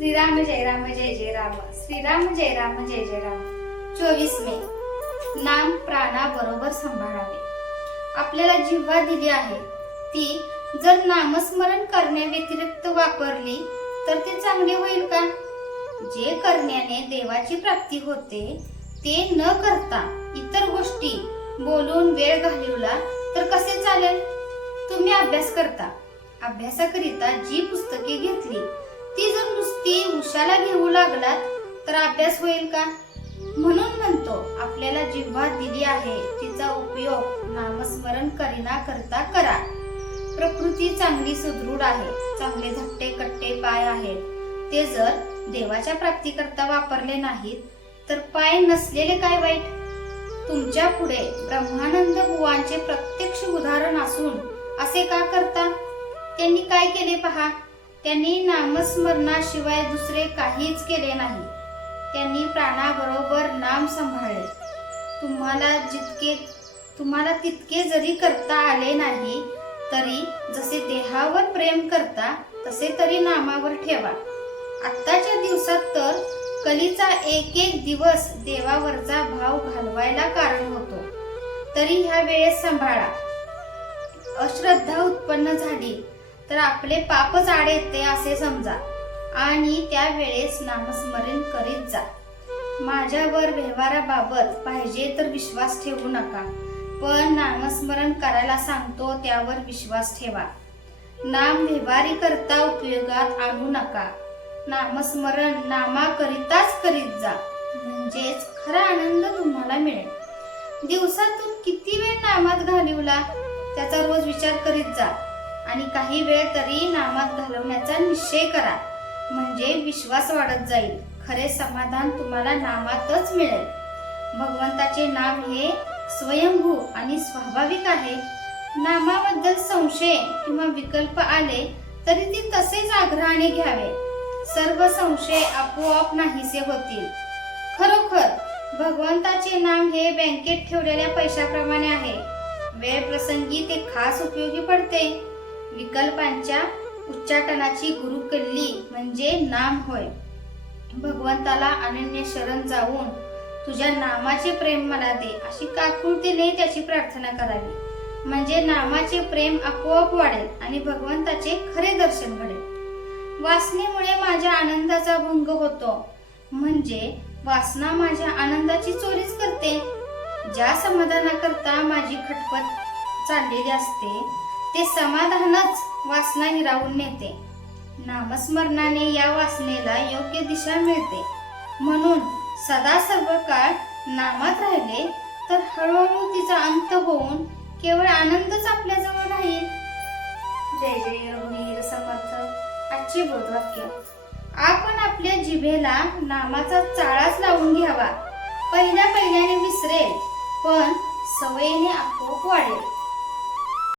श्रीराम जय राम जय जय राम. श्रीराम जय राम जय जय राम. चोवीस मे नाम प्राणाबरोबर सांभाळावे. आपल्याला जिव्हा दिली आहे ती जर नामस्मरण करण्याव्यतिरिक्त वापरली तर ते चांगले होईल का? जे करण्याने देवाची प्राप्ती होते ते न करता इतर गोष्टी बोलून वेळ घालवला तर कसे चालेल? तुम्ही अभ्यास करता. अभ्यासाकरिता जी पुस्तके घेतली ती ती उशाला घेऊ लागलात तर अभ्यास होईल का? म्हणून म्हणतो आपल्याला जिव्हा दिली आहे तिचा उपयोग नामस्मरण करीना करता करा. प्रकृती चांगली सुदृढ आहे चांगले धट्टे कट्टे पाय आहेत. ते जर देवाच्या प्राप्तीकरता वापरले नाहीत तर पाय नसलेले काय वाईट? तुमच्यापुढे ब्रह्मानंद बुवांचे प्रत्यक्ष उदाहरण असून असे का करता? त्यांनी काय केले पहा? त्यांनी नामस्मरणाशिवाय दुसरे काहीच केले नाही. त्यांनी प्राणाबरोबर नाम सांभाळले. तुम्हाला जितके तुम्हाला तितके जरी करता आले नाही तरी जसे देहावर प्रेम करता तसे तरी नामावर ठेवा. आत्ताच्या दिवसात तर कलीचा एक एक दिवस देवावरचा भाव घालवायला कारण होतो. तरी ह्या वेळेस सांभाळा. अश्रद्धा उत्पन्न झाली. तर आपले पापच आड येते असे समजा. आणि त्यावेळेस नामस्मरण करीत जा. माझ्यावर व्यवहाराबाबत पाहिजे तर विश्वास ठेवू नका. पण नामस्मरण करायला सांगतो त्यावर विश्वास ठेवा. नाम व्यवहारी करता उपयोगात आणू नका. नामस्मरण नामाकरिताच करीत जा. म्हणजेच खरा आनंद तुम्हाला मिळेल. दिवसातून किती वेळ नामात घालवला? त्याचा रोज विचार करीत जा. आणि काही वेळ तरी नामात घालवण्याचा निश्चय करा. म्हणजे विश्वास वाढत जाईल. खरे समाधान तुम्हाला नामातच मिळेल. भगवंताचे नाम हे स्वयंभू आणि स्वाभाविक आहे. नामाबद्दल संशय किंवा विकल्प आले तरी ते तसेच आग्रहाने घ्यावे. सर्व संशय आपोआप नाहीसे होतील. खरोखर भगवंताचे नाम हे बँकेत ठेवलेल्या पैशाप्रमाणे आहे. वेळ प्रसंगी ते खास उपयोगी पडते. विकल्पांच्या उच्चाटनाची गुरुकल्ली म्हणजे नाम होय. भगवंताला अनन्य शरण जाऊन तुझ्या नामाचे प्रेम मला दे अशी काकुळतीने त्याची प्रार्थना करावी. म्हणजे नामाचे प्रेम आपोआप वाढेल आणि भगवंताचे खरे दर्शन घडेल. वासनेमुळे माझ्या आनंदाचा भंग होतो. म्हणजे वासना माझ्या आनंदाची चोरीच करते. ज्या समाधानाकरता माझी खटपट चाललेली असते ते समाधानच वासना हिरावून नेते. नामस्मरणाने या वासनेला योग्य दिशा मिळते. म्हणून सदा सर्व काळ नामात राहिले तर हळूहळू तिचा अंत होऊन केवळ आनंदच आपल्याजवळ राहील. जय जय रघुवीर समर्थ. आजचे बोधवाक्य. आपण आपल्या जिभेला नामाचा चाळाच लावून घ्यावा. पहिल्या पहिल्याने विसरेल पण सवयीने आपोआप वाढेल.